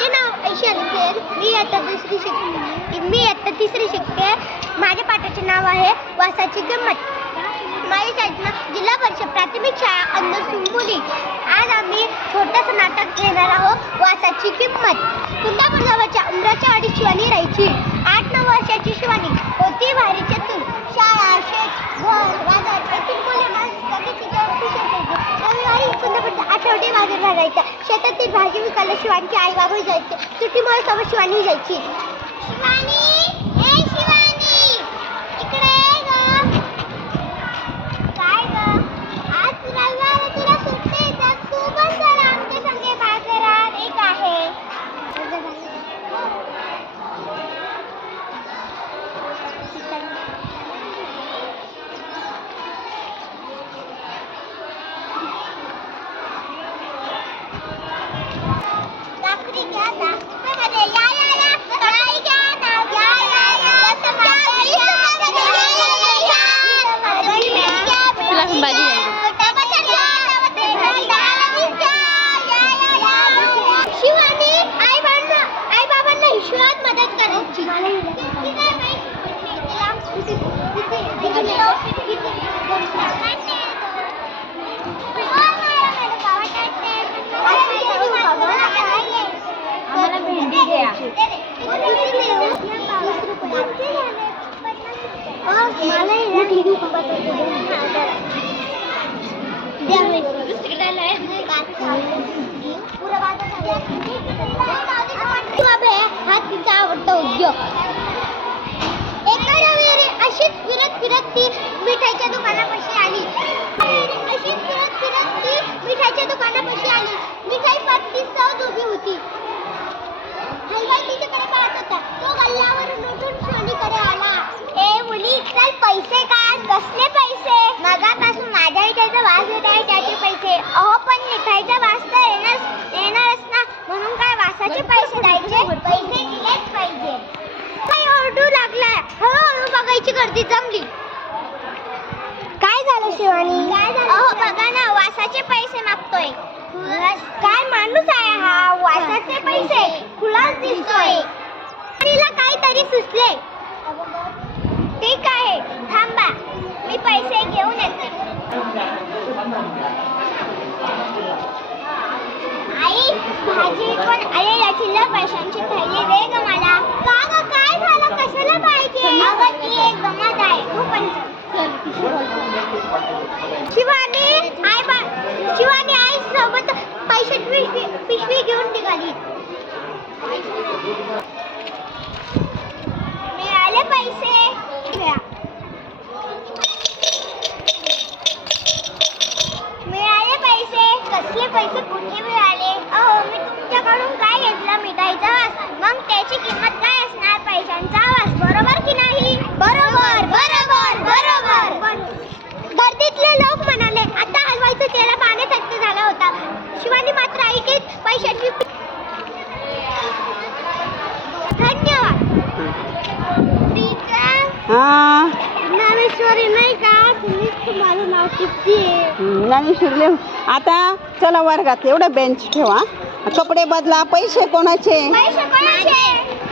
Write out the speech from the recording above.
माझे नाव ऐश्वर्या. मी आता तिसरी शिकते. माझ्या पाठाचे नाव आहे वासाची किंमत. माझ्या शाळेत जिल्हा परिषद प्राथमिक शाळा अंदर सुंबुली. आज आम्ही छोटंसं नाटक घेणार आहोत, वासाची किंमत. कुंदापूर जवळच्या उमराच्या वाडीत शिवानी राहायची. 8-9 वर्षाची शिवानी होती भारी चतुर. शाळा, शेत, घर, बाजार येथील मुले माणसं तिच्यावर खुश असायची. रविवारी कुंदापूरचा आठवडे बाजार भरायचा. शेतातील भाजी विकायला शिवानीची आई बाबा जायचे. सुट्टीमुळे सोबत शिवानी जायची. शिवानी, ए शिवानी, इकडे ये ग. काय ग, आज रविवार तुला सुट्टी आहे तर तू पण चल आमच्या संगे बाजारात. एक आहे लाकडी घ्या ना. या या या काही घ्या ना. या या या कसं शिवानी आई बाबांना हिशोबात मदत करायची. आम्हाला भेंडी द्या. हा तिचा आवडता उद्योग. एका रविवारी अशीच फिरत ती मिठाईच्या दुकानापाशी आली. मिठाई पाठची सहज उभी होती. हलवाई तिच्याकडे पाहत होता. तो गल्ल्यावरून उठून शिवानीकडे आला. ए मुली, चल पैसे काढ. कसले पैसे? मगापासून माझ्या मिठाईचा वास येत आहे, त्याचे पैसे. अहो पण मिठाईचा वास तर येणारच ना, म्हणून काय वासाचे पैसे द्यायचे? पैसे दिलेच पाहिजे. काही ओरडू लागलाय. हळूहळू बघायची गर्दी जमली. काय झालं शिवानी? अहो बघा ना, वासाचे पैसे मागतोय. काय माणूस आहे हा? वासाचे पैसे खुलाच दिसतोय. तिला काहीतरी सुचले. ठीक आहे, थांबा, मी पैसे घेऊन येते. आई, भाजी विकून आलेल्या चिल्लर पैशांची थैली दे ग मला. का ग, काय झालं? कशाला पाहिजे? अगं ती एक गंमत आहे. तू पण शिवानी आई सोबत पैशाची पिशवी घेऊन निघाली. मिळाले पैसे. कसले पैसे? कुठे मिळाले? अहो मी तुमच्याकडून काय घेतलं? मिठाईचा वास. मग त्याची किंमत काय असणार? पैशांचा वास, बरोबर की नाही? बरोबर बरोबर बरोबर. गर्दीतले लोक म्हणाले. आता हलवाईचा चेहरा पाण्यासारखा झाला होता. शिवानी मात्र ऐकीत पैशाची. धन्यवाद. ज्ञानेश्वरी नाही का? तुम्हाला नाव किती आहे? ज्ञानेश्वरी. आता चला वर्गात एवढा बेंच ठेवा. कपडे बदला. पैसे कोणाचे? पैसे कोणाचे?